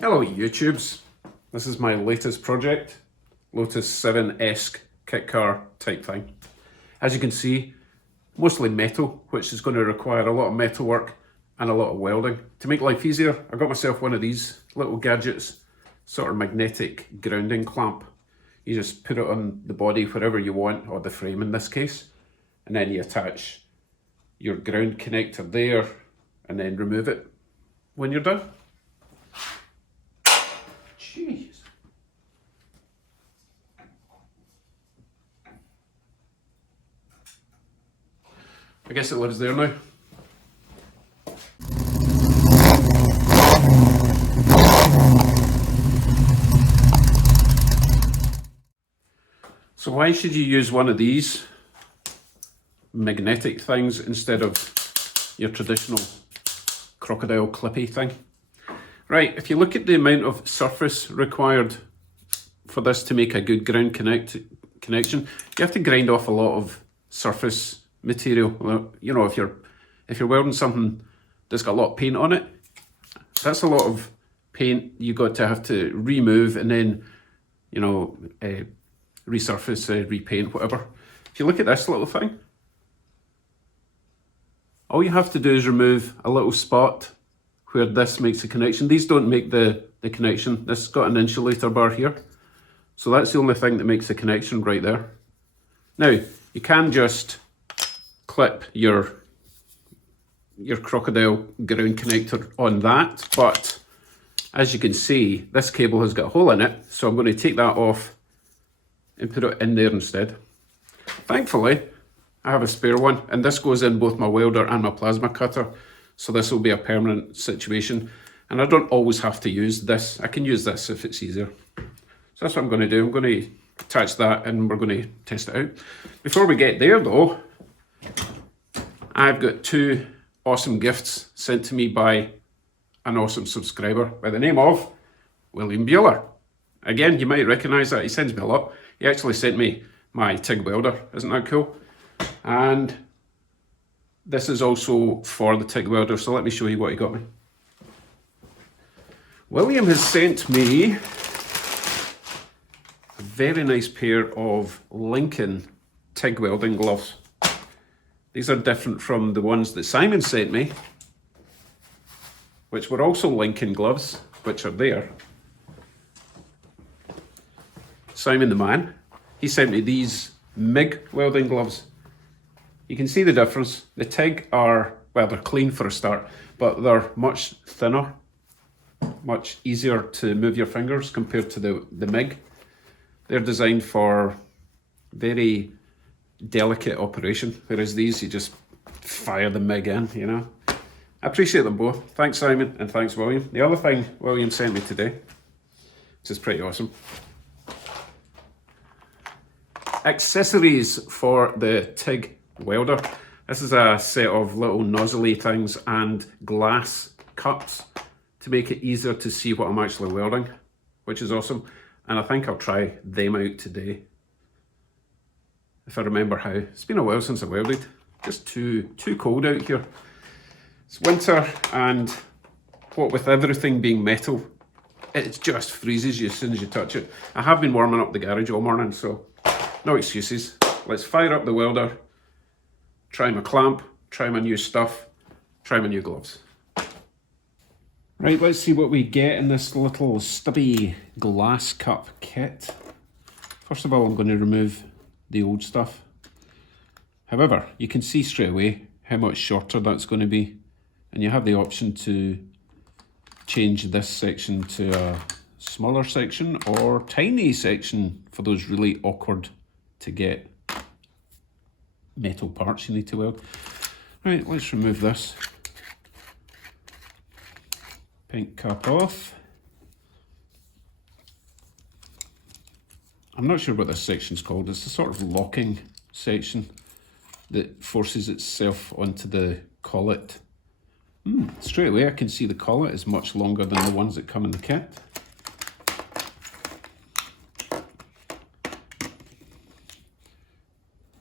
Hello YouTubes, this is my latest project, Lotus 7-esque kit car type thing. As you can see, mostly metal, which is going to require a lot of metal work and a lot of welding. To make life easier, I got myself one of these little gadgets, sort of magnetic grounding clamp. You just put it on the body wherever you want, or the frame in this case, and then you attach your ground connector there and then remove it when you're done. Jeez. I guess it lives there now. So why should you use one of these magnetic things instead of your traditional crocodile clippy thing? Right, if you look at the amount of surface required for this to make a good ground connection, you have to grind off a lot of surface material. You know, if you're welding something that's got a lot of paint on it, that's a lot of paint you got to have to remove and then, you know, resurface, repaint, whatever. If you look at this little thing, all you have to do is remove a little spot where this makes a connection. These don't make the connection. This has got an insulator bar here. So that's the only thing that makes the connection right there. Now, you can just clip your crocodile ground connector on that, but as you can see, this cable has got a hole in it, so I'm going to take that off and put it in there instead. Thankfully, I have a spare one, and this goes in both my welder and my plasma cutter, so this will be a permanent situation, and I don't always have to use this. I can use this if it's easier. So that's what I'm going to do. I'm going to attach that and we're going to test it out. Before we get there though, I've got two awesome gifts sent to me by an awesome subscriber by the name of William Bueller. Again, you might recognise that, he sends me a lot. He actually sent me my TIG welder, isn't that cool? And this is also for the TIG welder, so let me show you what he got me. William has sent me a very nice pair of Lincoln TIG welding gloves. These are different from the ones that Simon sent me, which were also Lincoln gloves, which are there. Simon the man, he sent me these MIG welding gloves. You can see the difference. The TIG are, well, they're clean for a start, but they're much thinner, much easier to move your fingers compared to the MIG. They're designed for very delicate operation, whereas these, you just fire the MIG in, you know. I appreciate them both. Thanks, Simon, and thanks, William. The other thing William sent me today, which is pretty awesome. Accessories for the TIG welder. This is a set of little nozzly things and glass cups to make it easier to see what I'm actually welding, which is awesome. And I think I'll try them out today, if I remember how. It's been a while since I welded. Just too cold out here. It's winter, and what with everything being metal, it just freezes you as soon as you touch it. I have been warming up the garage all morning, so no excuses. Let's fire up the welder, try my clamp, try my new stuff, try my new gloves. Right, let's see what we get in this little stubby glass cup kit. First of all, I'm going to remove the old stuff. However, you can see straight away how much shorter that's going to be, and you have the option to change this section to a smaller section or tiny section for those really awkward to get metal parts you need to weld. Right, let's remove this. Pink cap off. I'm not sure what this section's called. It's a sort of locking section that forces itself onto the collet. Straight away I can see the collet is much longer than the ones that come in the kit.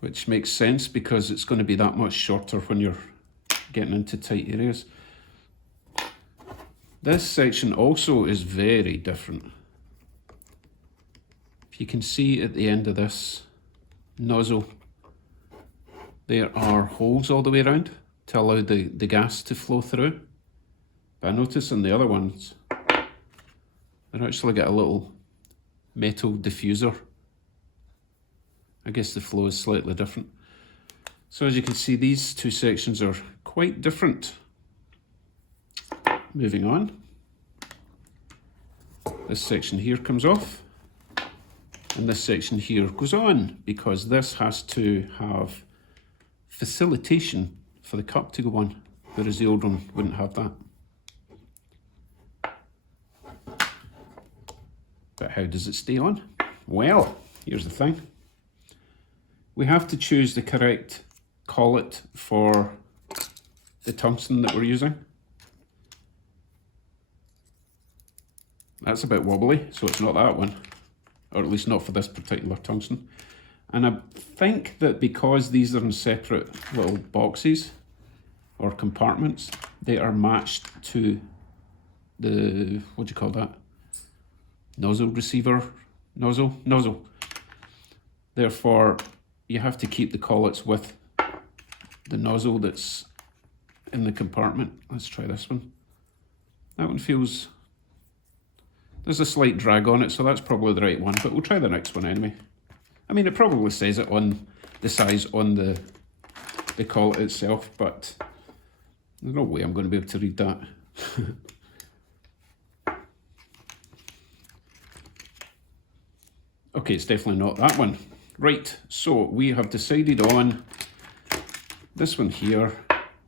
Which makes sense because it's going to be that much shorter when you're getting into tight areas. This section also is very different. If you can see at the end of this nozzle, there are holes all the way around to allow the gas to flow through. But I notice in the other ones, they've actually got a little metal diffuser. I guess the flow is slightly different. So as you can see, these two sections are quite different. Moving on. This section here comes off, and this section here goes on, because this has to have facilitation for the cup to go on, whereas the old one wouldn't have that. But how does it stay on? Well, here's the thing. We have to choose the correct collet for the tungsten that we're using. That's a bit wobbly, so it's not that one, or at least not for this particular tungsten. And I think that because these are in separate little boxes or compartments, they are matched to the, what do you call that? Nozzle receiver, nozzle. Therefore, you have to keep the collets with the nozzle that's in the compartment. Let's try this one. That one feels, there's a slight drag on it, so that's probably the right one, but we'll try the next one anyway. I mean, it probably says it on the size on the collet itself, but there's no way I'm going to be able to read that. Okay, it's definitely not that one. Right, so we have decided on this one here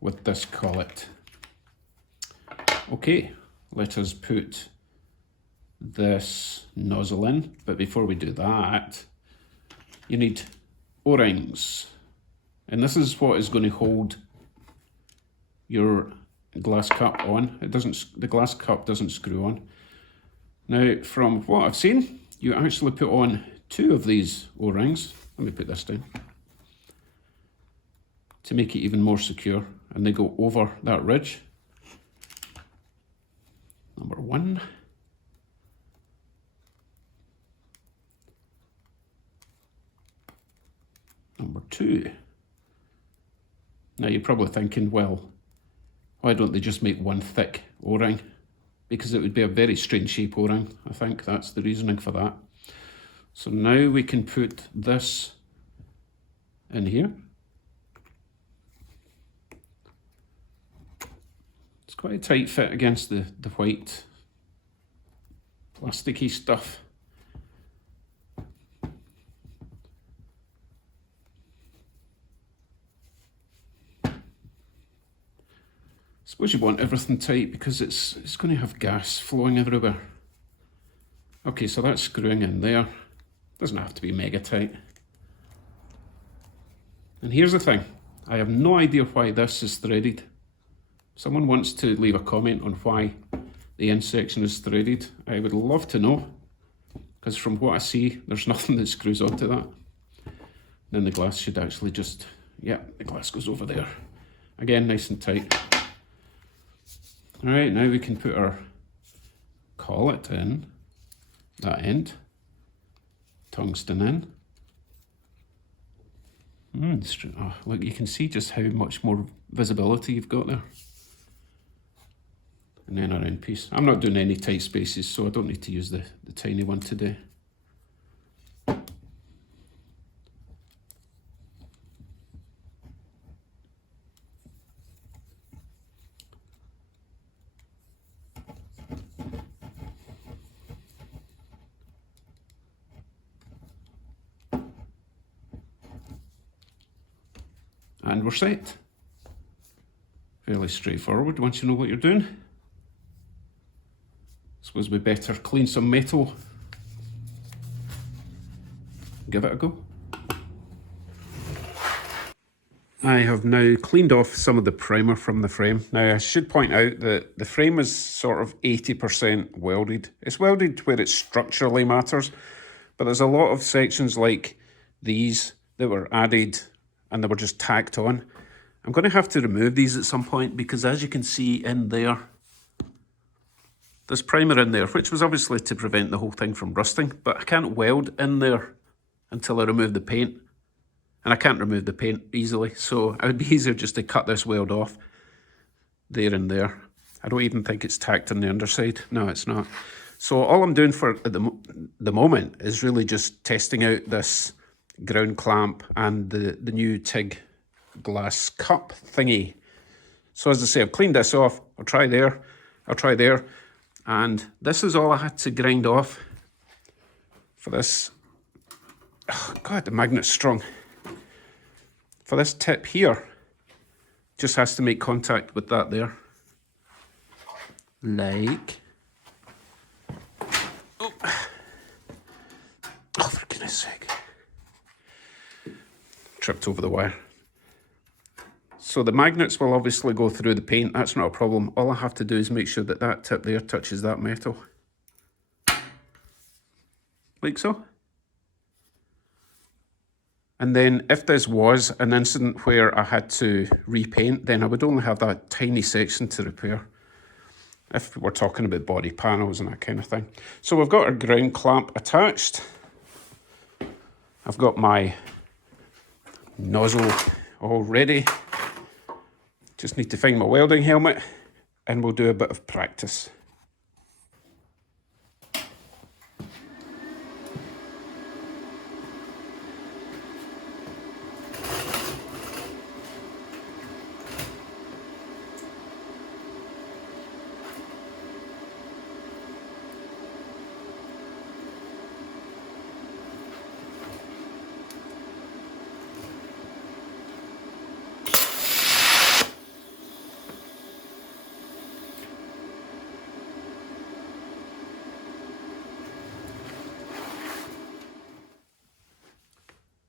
with this collet. Okay, let us put this nozzle in, but before we do that, you need O-rings. And this is what is going to hold your glass cup on. The glass cup doesn't screw on. Now, from what I've seen, you actually put on 2 of these O-rings. Let me put this down to make it even more secure, and they go over that ridge. Number 1. Number 2. Now you're probably thinking, well, why don't they just make one thick O-ring? Because it would be a very strange shape O-ring. I think that's the reasoning for that. So now we can put this in here. It's quite a tight fit against the white plasticky stuff. I suppose you want everything tight because it's going to have gas flowing everywhere. Okay, so that's screwing in there. Doesn't have to be mega tight. And here's the thing. I have no idea why this is threaded. Someone wants to leave a comment on why the end section is threaded. I would love to know, because from what I see, there's nothing that screws onto that. Then the glass should actually just, yeah, the glass goes over there. Again, nice and tight. All right, now we can put our collet in, that end, tungsten in. Oh, look, you can see just how much more visibility you've got there. And then a round piece. I'm not doing any tight spaces, so I don't need to use the tiny one today. And we're set. Fairly straightforward once you know what you're doing. Suppose we better clean some metal. Give it a go. I have now cleaned off some of the primer from the frame. Now I should point out that the frame is sort of 80% welded. It's welded where it structurally matters, but there's a lot of sections like these that were added and they were just tacked on. I'm going to have to remove these at some point because as you can see in there, There's primer in there, which was obviously to prevent the whole thing from rusting, but I can't weld in there until I remove the paint. And I can't remove the paint easily, so it would be easier just to cut this weld off there and there. I don't even think it's tacked on the underside. No, it's not. So all I'm doing for at the moment is really just testing out this ground clamp and the new TIG glass cup thingy. So as I say, I've cleaned this off. I'll try there, and this is all I had to grind off for this. Oh God, the magnet's strong. For this tip here, just has to make contact with that there. Like, oh, for goodness sake. Tripped over the wire. So the magnets will obviously go through the paint, that's not a problem. All I have to do is make sure that that tip there touches that metal. Like so. And then if this was an incident where I had to repaint, then I would only have that tiny section to repair. If we're talking about body panels and that kind of thing. So we've got our ground clamp attached. I've got my nozzle all ready. Just need to find my welding helmet and we'll do a bit of practice.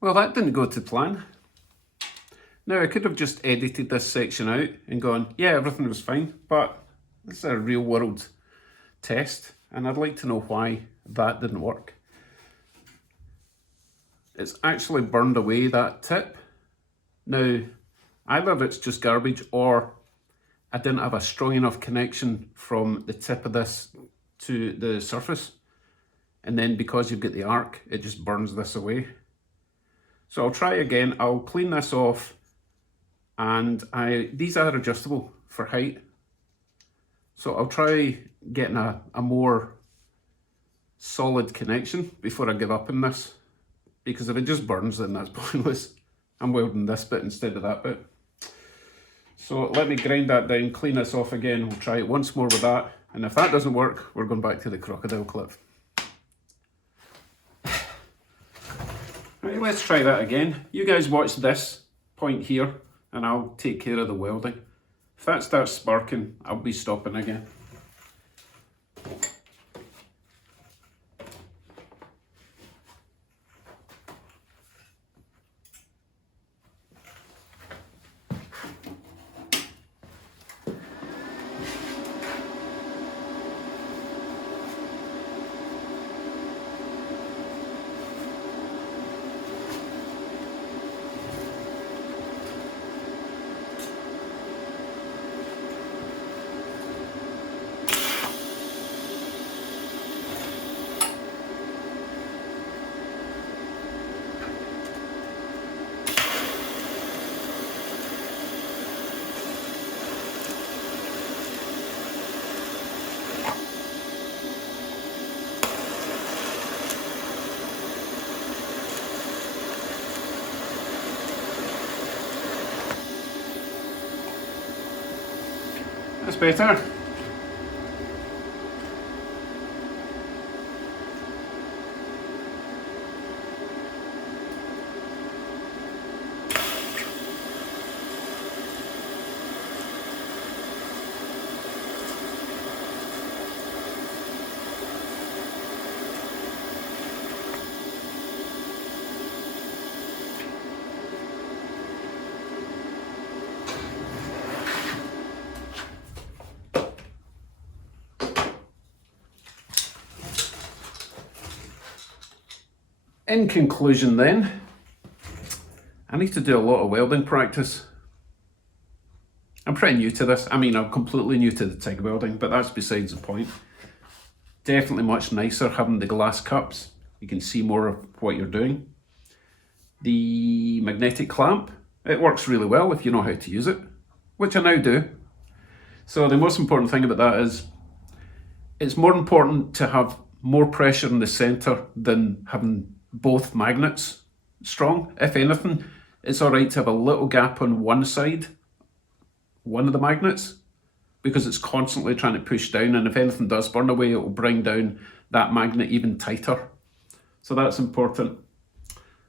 Well, that didn't go to plan. Now, I could have just edited this section out and gone, yeah, everything was fine, but this is a real world test, and I'd like to know why that didn't work. It's actually burned away that tip. Now, either it's just garbage or I didn't have a strong enough connection from the tip of this to the surface. And then because you've got the arc, it just burns this away. So I'll try again. I'll clean this off, and these are adjustable for height. So I'll try getting a more solid connection before I give up on this, because if it just burns, then that's pointless. I'm welding this bit instead of that bit. So let me grind that down, clean this off again. We'll try it once more with that, and if that doesn't work, we're going back to the crocodile clip. Right, let's try that again. You guys watch this point here and I'll take care of the welding. If that starts sparking, I'll be stopping again. That's better. In conclusion then, I need to do a lot of welding practice. I'm pretty new to this. I mean, I'm completely new to the TIG welding, but that's besides the point. Definitely much nicer having the glass cups. You can see more of what you're doing. The magnetic clamp, it works really well if you know how to use it, which I now do. So the most important thing about that is it's more important to have more pressure in the center than having both magnets strong. If anything, it's all right to have a little gap on one side, one of the magnets, because it's constantly trying to push down, and if anything does burn away, it will bring down that magnet even tighter. So that's important.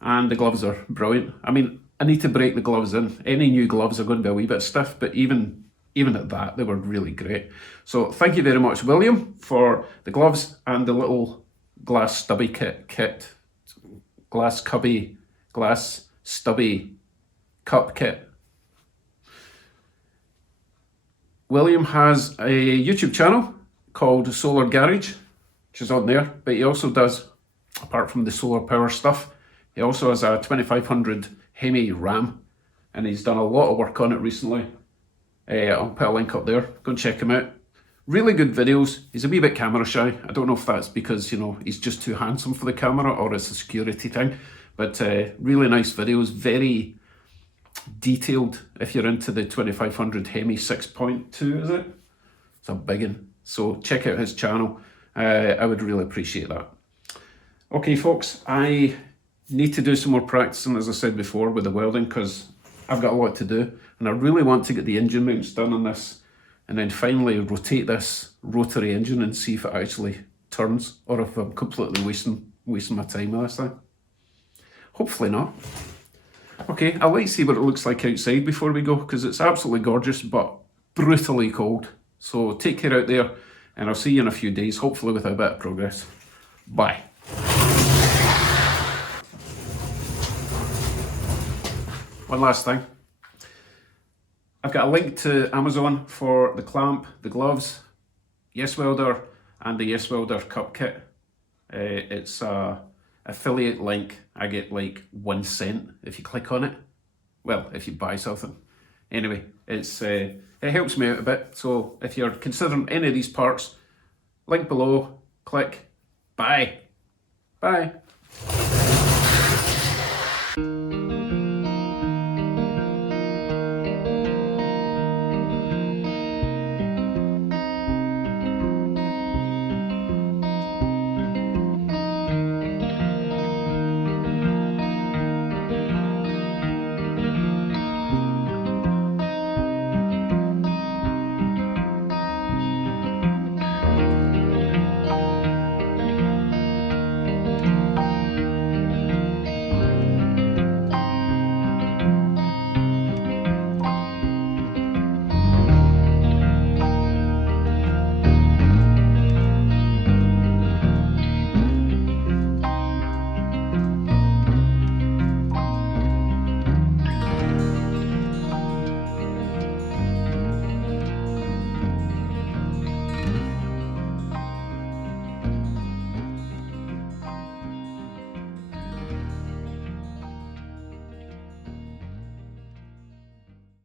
And the gloves are brilliant. I mean, I need to break the gloves in. Any new gloves are going to be a wee bit stiff, but even at that, they were really great. So thank you very much, William, for the gloves and the little glass stubby kit. Glass stubby cup kit. William has a YouTube channel called Solar Garage, which is on there, but he also does, apart from the solar power stuff, he also has a 2500 Hemi RAM, and he's done a lot of work on it recently. I'll put a link up there. Go and check him out. Really good videos. He's a wee bit camera shy. I don't know if that's because, you know, he's just too handsome for the camera or it's a security thing, but really nice videos. Very detailed if you're into the 2500 Hemi 6.2, is it? It's a big one. So check out his channel. I would really appreciate that. Okay, folks, I need to do some more practicing, as I said before, with the welding, because I've got a lot to do, and I really want to get the engine mounts done on this, and then finally rotate this rotary engine and see if it actually turns, or if I'm completely wasting my time with this thing. Hopefully not. Okay, I'll let you see what it looks like outside before we go, because it's absolutely gorgeous, but brutally cold. So take care out there, and I'll see you in a few days, hopefully with a bit of progress. Bye. One last thing. I've got a link to Amazon for the clamp, the gloves, Yeswelder, and the Yeswelder cup kit. It's a affiliate link. I get like 1 cent if you click on it. Well, if you buy something. Anyway, it helps me out a bit. So if you're considering any of these parts, link below, click, buy. Bye.